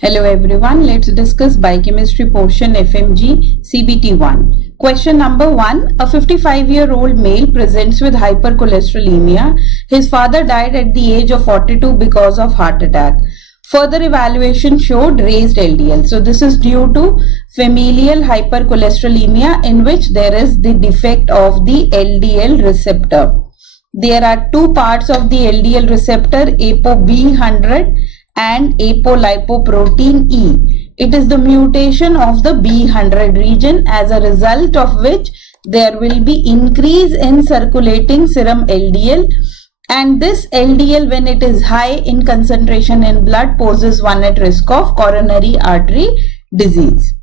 Hello everyone, let's discuss biochemistry portion FMG CBT1. Question number 1. A 55-year-old male presents with hypercholesterolemia. His father died at the age of 42 because of heart attack. Further evaluation showed raised LDL. So this is due to familial hypercholesterolemia in which there is the defect of the LDL receptor. There are two parts of the LDL receptor, ApoB100 and apolipoprotein E. It is the mutation of the B100 region, as a result of which there will be increase in circulating serum LDL, and this LDL, when it is high in concentration in blood, poses one at risk of coronary artery disease.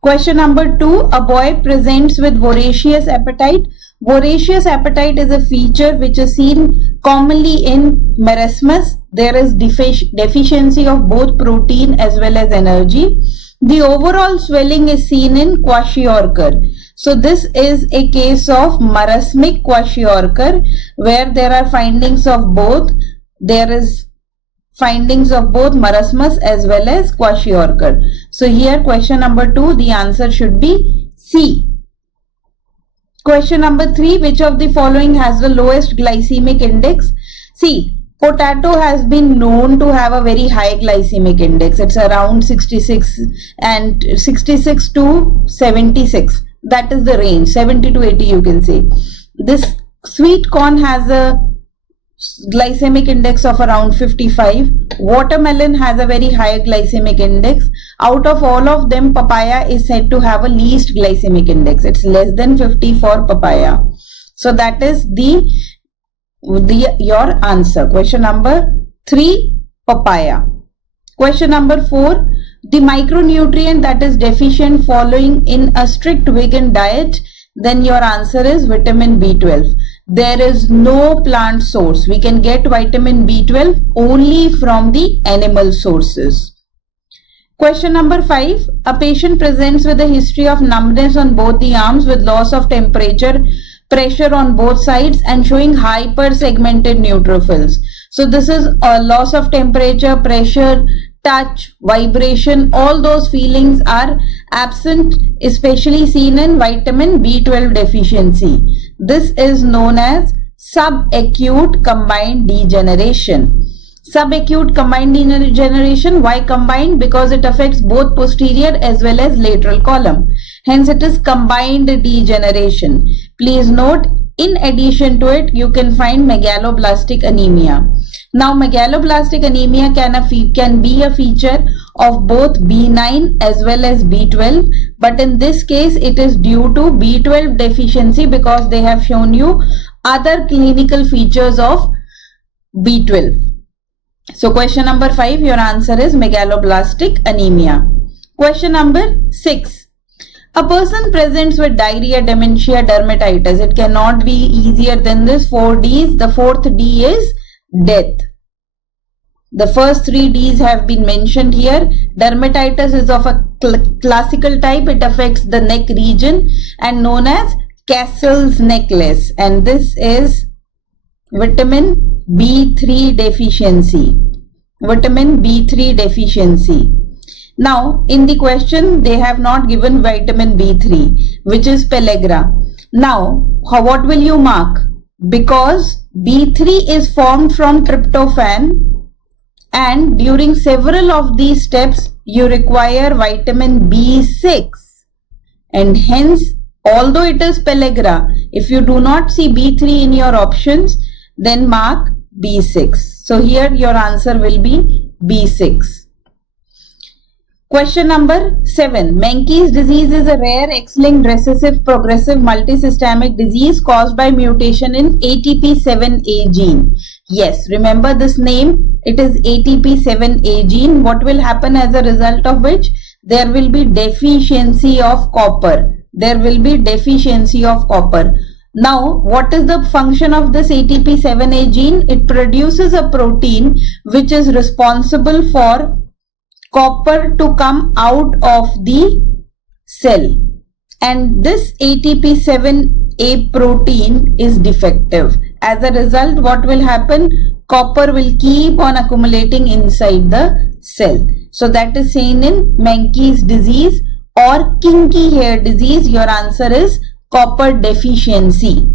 Question number 2. A boy presents with voracious appetite. Voracious appetite is a feature which is seen commonly in marasmus. There is deficiency of both protein as well as energy. The overall swelling is seen in kwashiorkor. So this is a case of marasmic kwashiorkor where there are findings of both. There is findings of both marasmus as well as kwashiorkor. So here question number 2, the answer should be C. Question number 3, which of the following has the lowest glycemic index? See, potato has been known to have a very high glycemic index. It's around 66 and 66 to 76. That is the range, 70 to 80 you can say. This sweet corn has a glycemic index of around 55. Watermelon has a very high glycemic index. Out of all of them, papaya is said to have a least glycemic index. It's less than 50 for papaya. So that is your answer. Question number 3, papaya. Question number 4, the micronutrient that is deficient following in a strict vegan diet, then your answer is vitamin B12. There is no plant source. We can get vitamin B12 only from the animal sources. Question number 5. A patient presents with a history of numbness on both the arms with loss of temperature, pressure on both sides and showing hypersegmented neutrophils. So this is a loss of temperature, pressure, touch, vibration, all those feelings are absent, especially seen in vitamin B12 deficiency. This is known as subacute combined degeneration. Subacute combined degeneration, why combined? Because it affects both posterior as well as lateral column. Hence it is combined degeneration. Please note, in addition to it, you can find megaloblastic anemia. Now, megaloblastic anemia can be a feature of both B9 as well as B12, but in this case, it is due to B12 deficiency because they have shown you other clinical features of B12. So, question number 5, your answer is megaloblastic anemia. Question number 6. A person presents with diarrhea, dementia, dermatitis. It cannot be easier than this. 4 Ds. The 4th D is death. The first 3 Ds have been mentioned here. Dermatitis is of a classical type. It affects the neck region and known as Castle's necklace. And this is vitamin B3 deficiency. Vitamin B3 deficiency. Now, in the question, they have not given vitamin B3, which is pellagra. Now, what will you mark? Because B3 is formed from tryptophan, and during several of these steps, you require vitamin B6. And hence, although it is pellagra, if you do not see B3 in your options, then mark B6. So here your answer will be B6. Question number 7. Menkes disease is a rare X-linked recessive progressive multisystemic disease caused by mutation in ATP7A gene. Yes, remember this name. It is ATP7A gene. What will happen as a result of which? There will be deficiency of copper. There will be deficiency of copper. Now, what is the function of this ATP7A gene? It produces a protein which is responsible for copper to come out of the cell, and this ATP7A protein is defective, As a result, what will happen? Copper will keep on accumulating inside the cell. So that is seen in Menkes disease or kinky hair disease. Your answer is copper deficiency.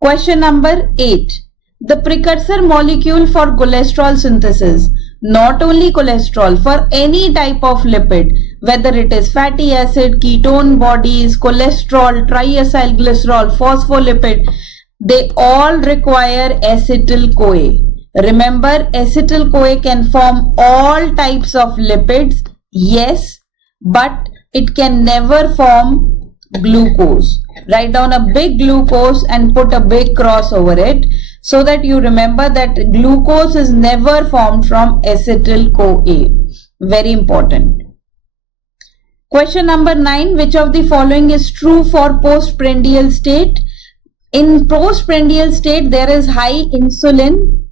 Question number 8. The precursor molecule for cholesterol synthesis, not only cholesterol, for any type of lipid, whether it is fatty acid, ketone bodies, cholesterol, triacylglycerol, phospholipid, they all require acetyl-CoA. Remember, acetyl-CoA can form all types of lipids, yes, but it can never form glucose. Write down a big glucose and put a big cross over it so that you remember that glucose is never formed from acetyl-CoA. Very important. Question number 9. Which of the following is true for postprandial state? In postprandial state, there is high insulin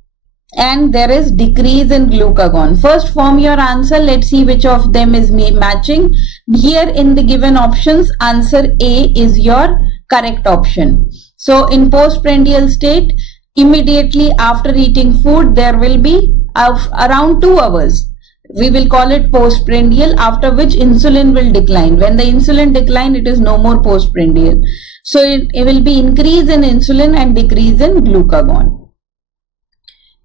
and there is decrease in glucagon. First, form your answer. Let's see which of them is matching. Here in the given options, answer A is your correct option. So in postprandial state, immediately after eating food, there will be around 2 hours. We will call it postprandial, after which insulin will decline. When the insulin decline, it is no more postprandial. So it will be increase in insulin and decrease in glucagon.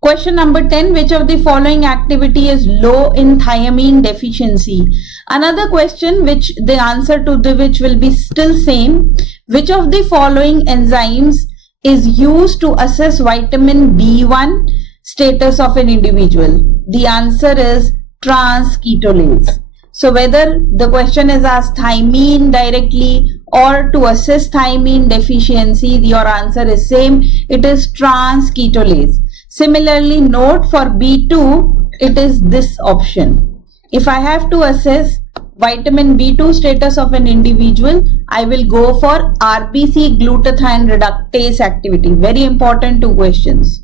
Question number 10. Which of the following activity is low in thiamine deficiency? Another question which the answer to which will be still same. Which of the following enzymes is used to assess vitamin B1 status of an individual? The answer is transketolase. So whether the question is asked thiamine directly or to assess thiamine deficiency, your answer is same. It is transketolase. Similarly, note for B2, it is this option. If I have to assess vitamin B2 status of an individual, I will go for RBC glutathione reductase activity. Very important 2 questions.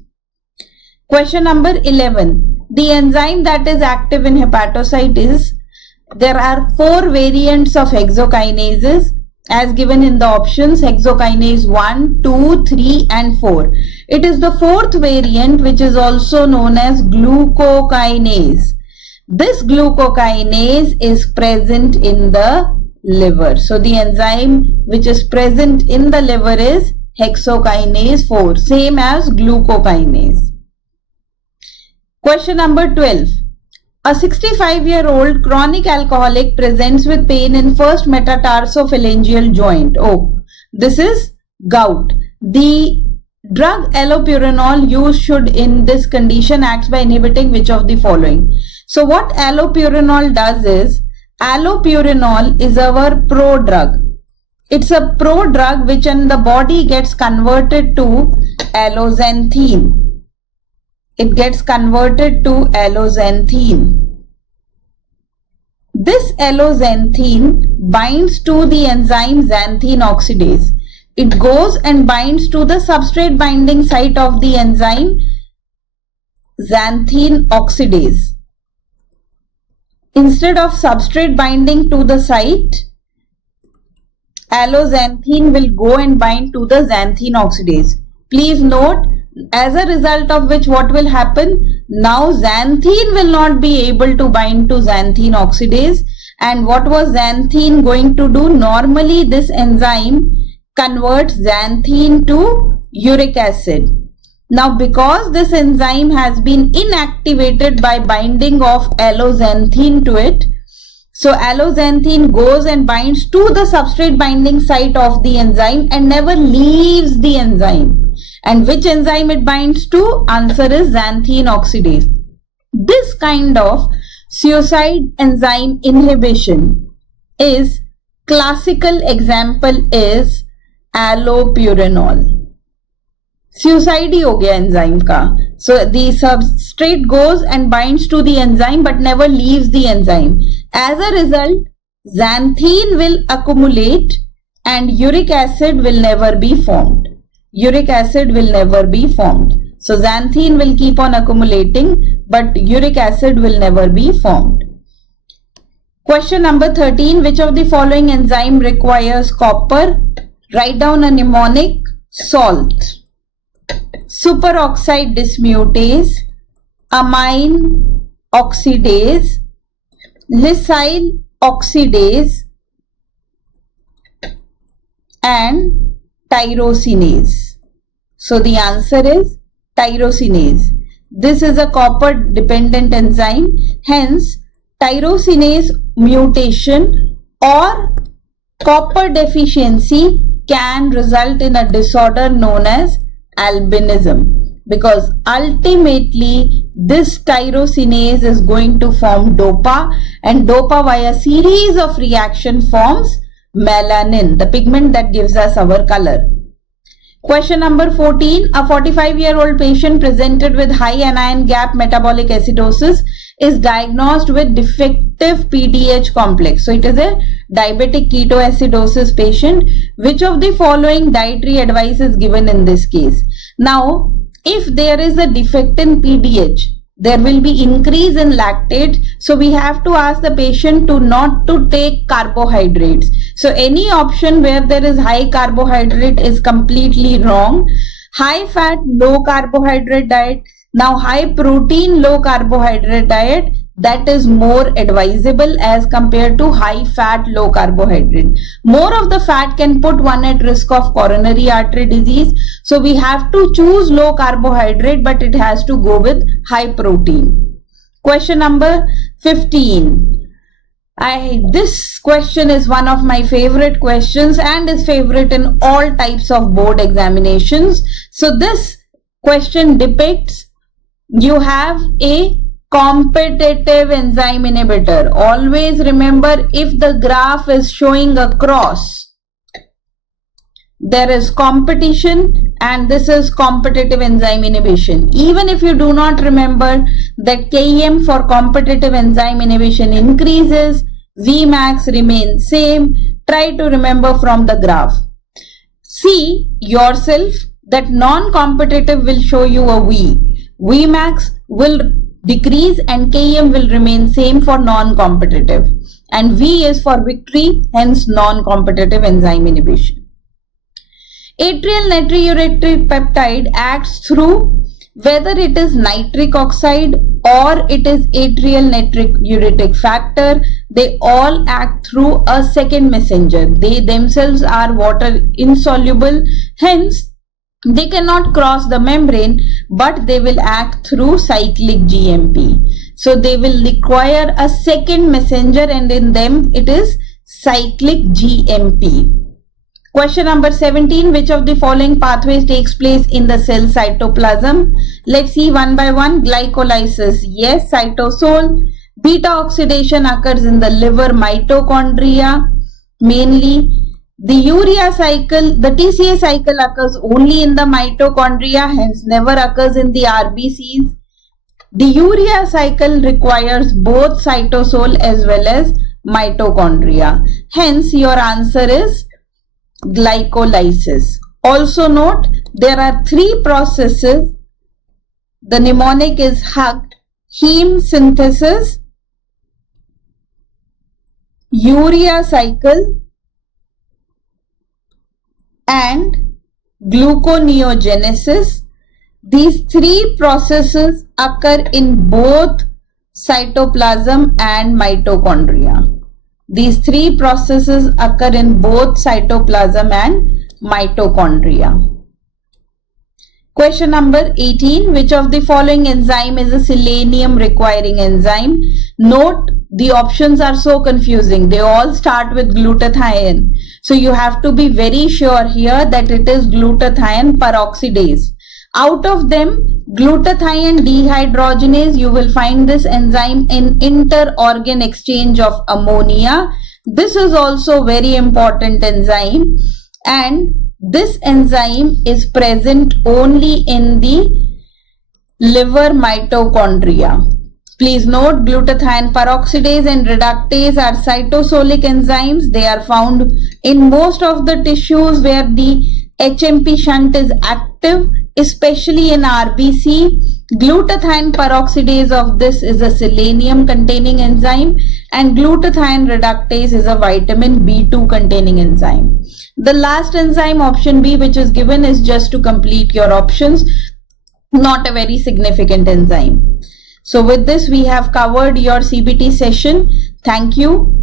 Question number 11. The enzyme that is active in hepatocyte is, there are 4 variants of hexokinases as given in the options, hexokinase 1, 2, 3 and 4. It is the 4th variant which is also known as glucokinase. This glucokinase is present in the liver. So the enzyme which is present in the liver is hexokinase 4, same as glucokinase. Question number 12. A 65-year-old chronic alcoholic presents with pain in first metatarsophalangeal joint. Oh, this is gout. The drug allopurinol used should in this condition acts by inhibiting which of the following? So what allopurinol does is, allopurinol is our prodrug. It's a prodrug which in the body gets converted to alloxanthine. It gets converted to alloxanthine. This alloxanthine binds to the enzyme xanthine oxidase. It goes and binds to the substrate binding site of the enzyme xanthine oxidase. Instead of substrate binding to the site, alloxanthine will go and bind to the xanthine oxidase. Please note, as a result of which what will happen? Now xanthine will not be able to bind to xanthine oxidase. And what was xanthine going to do? Normally this enzyme converts xanthine to uric acid. Now because this enzyme has been inactivated by binding of alloxanthine to it, so alloxanthine goes and binds to the substrate binding site of the enzyme and never leaves the enzyme. And which enzyme it binds to? Answer is xanthine oxidase. This kind of suicide enzyme inhibition is, classical example is allopurinol. Suicide ही हो गया enzyme का. So the substrate goes and binds to the enzyme but never leaves the enzyme. As a result, xanthine will accumulate and uric acid will never be formed. Uric acid will never be formed. So xanthine will keep on accumulating but uric acid will never be formed. Question number 13. Which of the following enzyme requires copper? Write down a mnemonic: salt. superoxide dismutase, amine oxidase, lysyl oxidase, and tyrosinase. So the answer is tyrosinase. This is a copper dependent enzyme. Hence, tyrosinase mutation or copper deficiency can result in a disorder known as albinism, because ultimately this tyrosinase is going to form DOPA, and DOPA via series of reaction forms melanin, the pigment that gives us our color. Question number 14. A 45-year-old patient presented with high anion gap metabolic acidosis is diagnosed with defective PDH complex. So it is a diabetic ketoacidosis patient. Which of the following dietary advice is given in this case? Now, if there is a defect in PDH, there will be increase in lactate. So we have to ask the patient to not to take carbohydrates. So any option where there is high carbohydrate is completely wrong. High fat, low carbohydrate diet. Now high protein, low carbohydrate diet, that is more advisable as compared to high fat, low carbohydrate. More of the fat can put one at risk of coronary artery disease. So we have to choose low carbohydrate, but it has to go with high protein. Question number 15. This question is one of my favorite questions and is favorite in all types of board examinations. So this question depicts you have a competitive enzyme inhibitor. Always remember, if the graph is showing a cross, there is competition and this is competitive enzyme inhibition. Even if you do not remember that Km for competitive enzyme inhibition increases, Vmax remains same, try to remember from the graph. See yourself that non-competitive will show you a V. Vmax will decrease and Km will remain same for non-competitive, and V is for victory, hence non-competitive enzyme inhibition. Atrial natriuretic peptide acts through whether it is nitric oxide or it is atrial natriuretic factor. They all act through a second messenger. They themselves are water insoluble, hence they cannot cross the membrane, but they will act through cyclic GMP. So they will require a second messenger, and in them it is cyclic GMP. Question number 17. Which of the following pathways takes place in the cell cytoplasm? Let's see one by one. Glycolysis, yes. Cytosol. Beta oxidation occurs in the liver mitochondria mainly. The urea cycle, the TCA cycle occurs only in the mitochondria, hence never occurs in the RBCs. The urea cycle requires both cytosol as well as mitochondria. Hence your answer is glycolysis. Also note, there are three processes. The mnemonic is HUGT: heme synthesis, urea cycle, and gluconeogenesis. These three processes occur in both cytoplasm and mitochondria. These three processes occur in both cytoplasm and mitochondria. Question number 18. Which of the following enzyme is a selenium requiring enzyme? Note, the options are so confusing. They all start with glutathione. So you have to be very sure here that it is glutathione peroxidase. Out of them, glutathione dehydrogenase, you will find this enzyme in inter-organ exchange of ammonia. This is also very important enzyme, and this enzyme is present only in the liver mitochondria. Please note, glutathione peroxidase and reductase are cytosolic enzymes. They are found in most of the tissues where the HMP shunt is active, especially in RBC. Glutathione peroxidase of this is a selenium containing enzyme, and glutathione reductase is a vitamin B2 containing enzyme. The last enzyme, option B, which is given, is just to complete your options. not a very significant enzyme. So with this, we have covered your CBT session. Thank you.